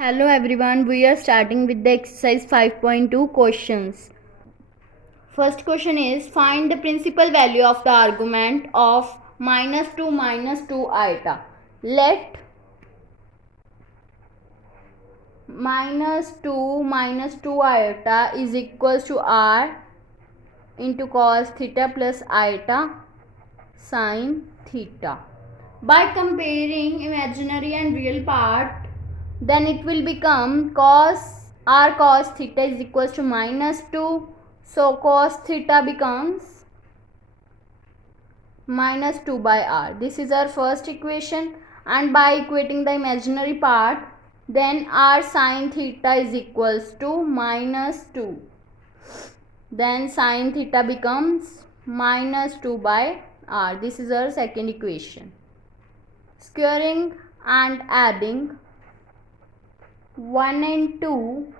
Hello everyone, we are starting with the exercise 5.2 questions. First question is, find the principal value of the argument of -2 iota. Let -2 iota is equals to r into cos theta plus iota sin theta. By comparing imaginary and real part, then it will become r cos theta is equals to -2. So cos theta becomes -2 by r. This is our first equation, and by equating the imaginary part, then r sin theta is equals to -2. Then sin theta becomes -2 by r. This is our second equation. Squaring and adding 1 and 2,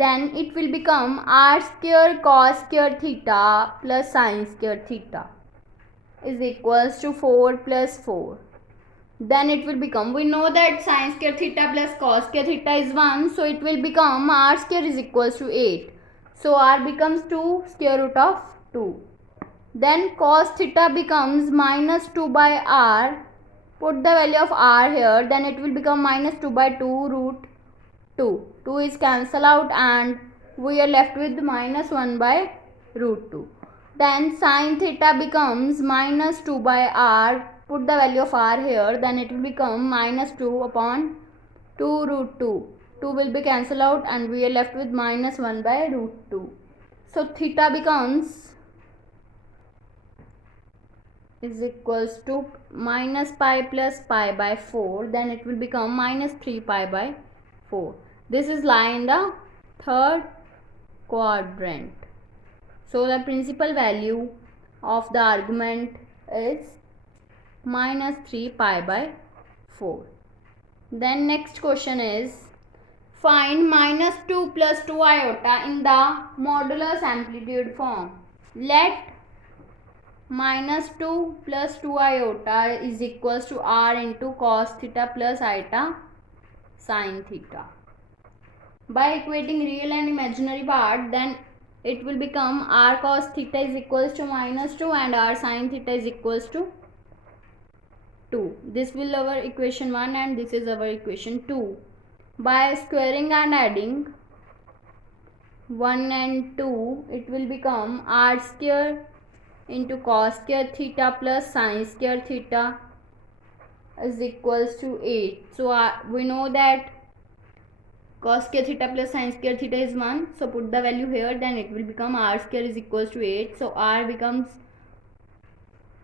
then it will become r square cos square theta plus sin square theta is equals to 4 plus 4. Then it will become, we know that sin square theta plus cos square theta is 1, so it will become r square is equals to 8. So r becomes 2 square root of 2. Then cos theta becomes -2 by r. Put the value of r here, then it will become -2 by 2 root 2. 2 is cancelled out and we are left with -1 by root 2. Then sin theta becomes -2 by r. Put the value of r here, then it will become -2 upon 2 root 2. 2 will be cancelled out and we are left with -1 by root 2. So theta becomes is equals to minus pi plus pi by 4. Then it will become -3 pi by 4. This is lie in the third quadrant. So the principal value of the argument is -3 pi by 4. Then next question is, find -2 plus 2 iota in the modulus amplitude form. Let -2 plus 2 iota is equals to r into cos theta plus iota sin theta. By equating real and imaginary part, then it will become r cos theta is equals to -2 and r sin theta is equals to 2. This will our equation 1 and this is our equation 2. By squaring and adding 1 and 2, it will become r square into cos square theta plus sin square theta is equals to 8. So we know that cos square theta plus sin square theta is 1. So put the value here, then it will become r square is equals to 8. So r becomes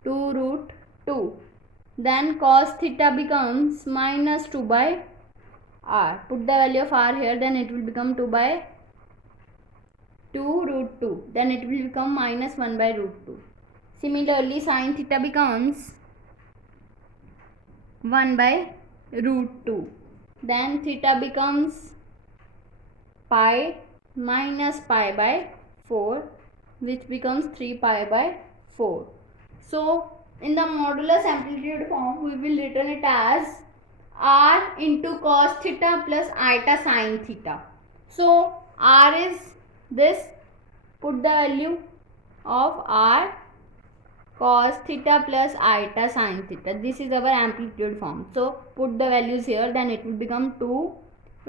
2 root 2. Then cos theta becomes -2 by r. Put the value of r here, then it will become 2 by 2 root 2. Then it will become -1 by root 2. Similarly, sin theta becomes 1 by root 2. Then theta becomes pi minus pi by 4, which becomes 3 pi by 4. So in the modulus amplitude form, we will written it as r into cos theta plus iota sin theta. So r is this. Put the value of r cos theta plus iota sin theta. This is our amplitude form. So put the values here, then it will become 2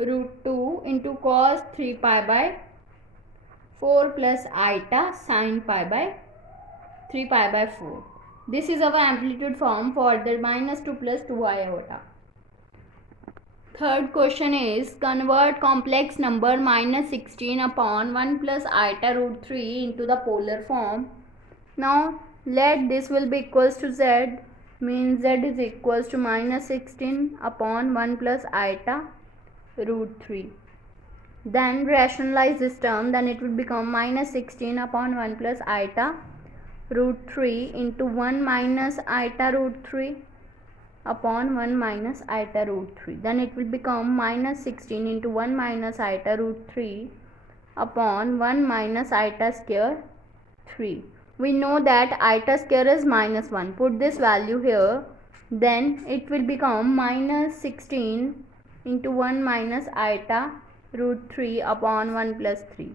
root 2 into cos 3 pi by 4 plus iota sin pi by 3 pi by 4. This is our amplitude form for the -2 plus 2 iota. Third question is, convert complex number -16 upon 1 plus iota root 3 into the polar form. Now let this will be equals to z, means z is equals to -16 upon 1 plus iota root 3. Then rationalize this term, then it will become -16 upon 1 plus iota root 3 into 1 minus iota root 3 upon 1 minus iota root 3. Then it will become -16 into 1 minus iota root 3 upon 1 minus iota square 3. We know that iota square is -1. Put this value here, then it will become -16 into 1 minus iota root 3 upon 1 plus 3.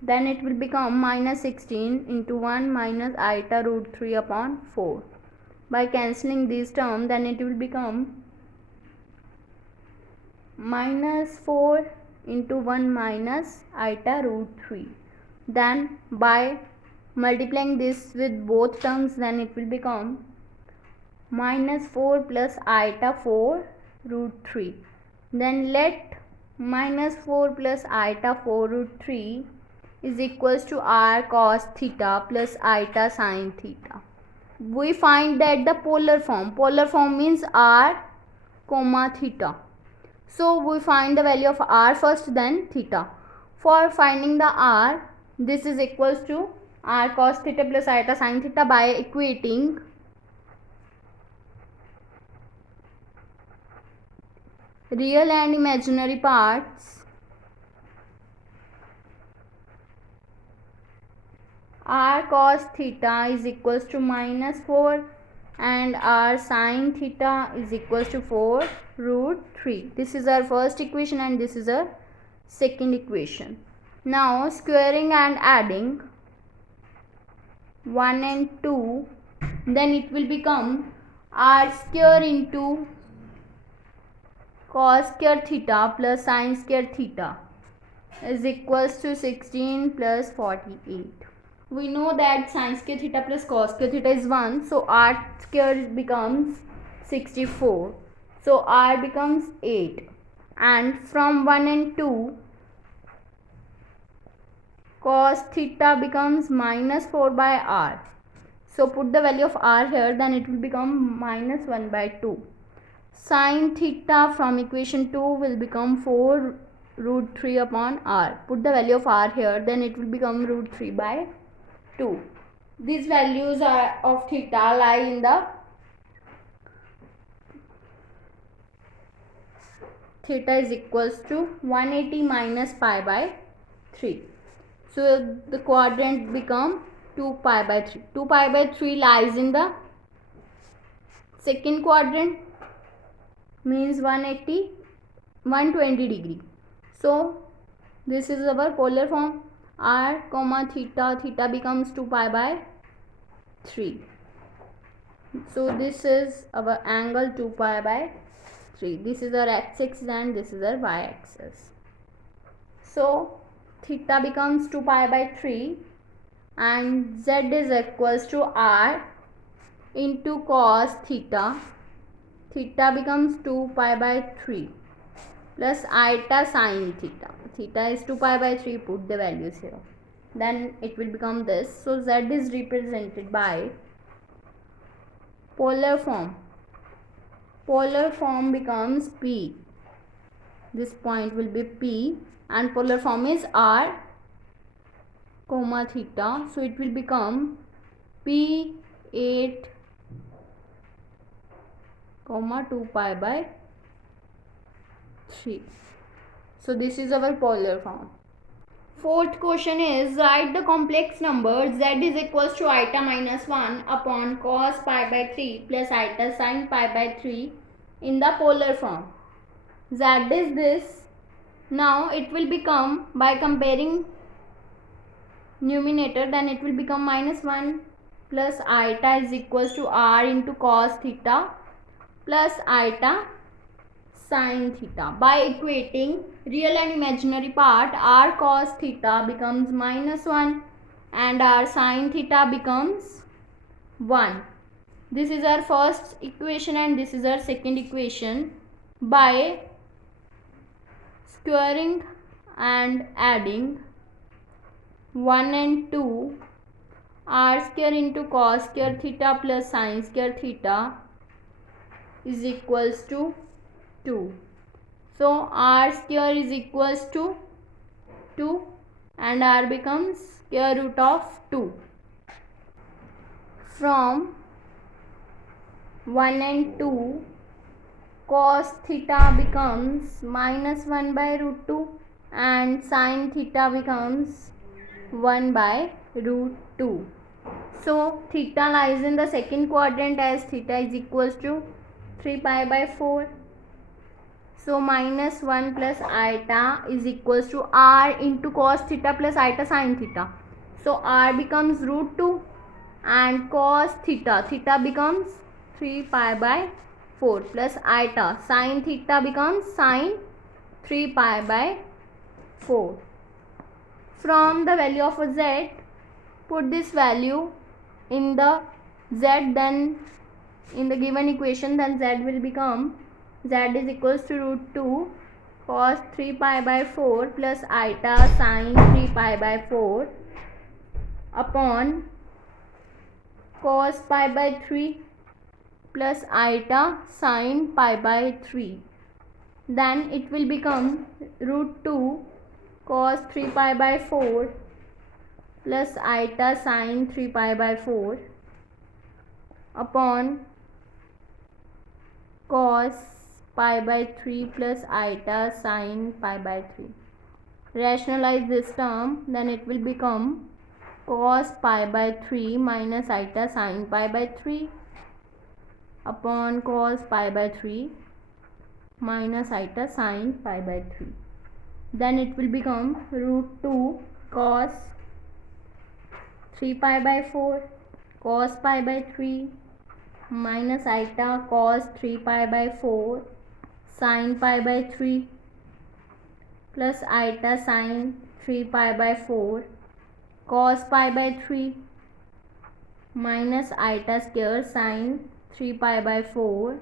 Then it will become minus 16 into 1 minus iota root 3 upon 4. By cancelling these terms, then it will become minus 4 into 1 minus iota root 3. Then by multiplying this with both terms, then it will become minus 4 plus iota 4 root 3. Then let minus 4 plus iota 4 root 3 is equals to r cos theta plus iota sin theta. We find that the polar form means r comma theta. So we find the value of r first, then theta. For finding the r, this is equals to r cos theta plus iota sin theta by equating real and imaginary parts. R cos theta is equals to minus 4 and r sin theta is equals to 4 root 3. This is our first equation and this is our second equation. Now squaring and adding 1 and 2, then it will become r square into cos square theta plus sin square theta is equals to 16 plus 48. We know that sin square theta plus cos square theta is 1, so r square becomes 64. So r becomes 8, and from 1 and 2 cos theta becomes minus 4 by r. So put the value of r here, then it will become minus 1 by 2. Sin theta from equation 2 will become 4 root 3 upon r. Put the value of r here, then it will become root 3 by 2. These values are of theta lie in the theta is equals to 180 minus pi by 3. So the quadrant become 2 pi by 3. 2 pi by 3 lies in the second quadrant, means 120 degree. So this is our polar form. R comma theta becomes 2 pi by 3. So this is our angle 2 pi by 3. This is our x-axis and this is our y-axis. So theta becomes 2 pi by 3 and z is equals to r into cos theta. Theta becomes 2 pi by 3 plus iota sin theta. Theta is 2 pi by 3, put the values here. Then it will become this. So z is represented by polar form. Polar form becomes P. This point will be P and polar form is r comma theta. So it will become P8 comma 2 pi by 3. So this is our polar form. Fourth question is, write the complex number z is equals to iota minus 1 upon cos pi by 3 plus iota sin pi by 3 in the polar form. Z is this. Now it will become, by comparing numerator, then it will become minus 1 plus iota is equals to r into cos theta plus iota sin theta. By equating real and imaginary part, r cos theta becomes minus 1 and r sin theta becomes 1. This is our first equation and this is our second equation. By squaring and adding 1 and 2, r square into cos square theta plus sin square theta is equals to 2. So r square is equals to 2 and r becomes square root of 2. From 1 and 2, cos theta becomes minus 1 by root 2 and sin theta becomes 1 by root 2. So theta lies in the second quadrant as theta is equals to 3 pi by 4. So minus 1 plus iota is equals to r into cos theta plus iota sin theta. So r becomes root 2 and cos theta becomes 3 pi by 4 plus iota sin theta becomes sin 3 pi by 4. From the value of a z, put this value in the z, then in the given equation, then z will become z is equals to root 2 cos 3 pi by 4 plus iota sin 3 pi by 4 upon cos pi by 3 plus iota sin pi by 3. Then it will become root 2 cos 3 pi by 4 plus iota sin 3 pi by 4 upon cos pi by 3 plus iota sin pi by 3. Rationalize this term, then it will become cos pi by 3 minus iota sin pi by 3 upon cos pi by 3 minus iota sin pi by 3. Then it will become root 2 cos 3 pi by 4 cos pi by 3 minus iota cos 3 pi by 4 sin pi by 3 plus iota sin 3 pi by 4 cos pi by 3 minus iota square sin 3 pi by 4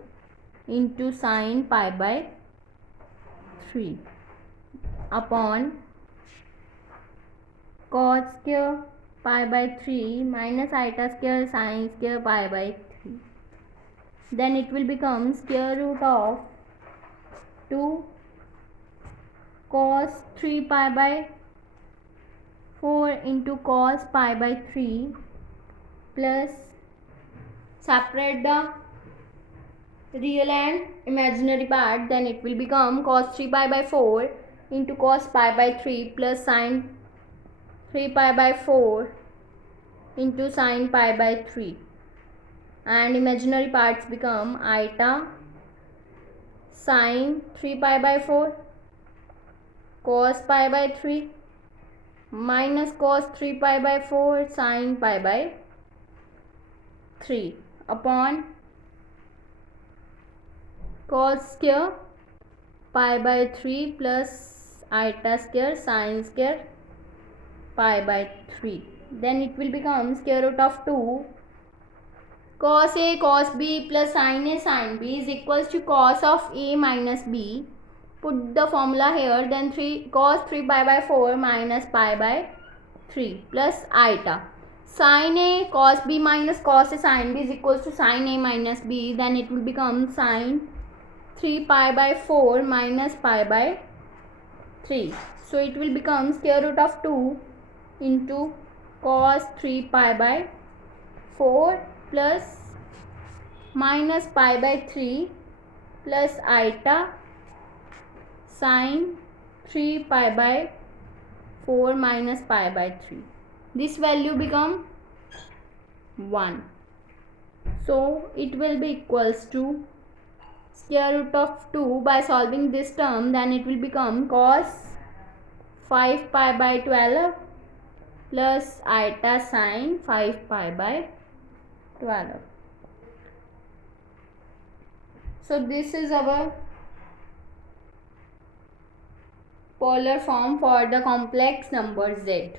into sin pi by 3 upon cos square pi by 3 minus iota square sin square pi by 3. Then it will become square root of 2 cos 3 pi by 4 into cos pi by 3 plus separate the real and imaginary part, then it will become cos 3 pi by 4 into cos pi by 3 plus sin 3 pi by 4 into sin pi by 3, and imaginary parts become iota sin 3 pi by 4 cos pi by 3 minus cos 3 pi by 4 sin pi by 3 upon cos square pi by 3 plus iota square sin square pi by 3. Then it will become square root of 2 cos a cos b plus sin a sin b is equals to cos of a minus b. Put the formula here, then 3 cos 3 pi by 4 minus pi by 3 plus iota sin a cos b minus cos a sin b is equals to sin a minus b. Then it will become sin 3 pi by 4 minus pi by 3. So it will become square root of 2 into cos 3 pi by 4 plus minus pi by 3 plus iota sin 3 pi by 4 minus pi by 3. This value become 1. So it will be equals to square root of 2 by solving this term, then it will become cos 5 pi by 12 plus iota sin 5 pi by 12. So this is our polar form for the complex number z.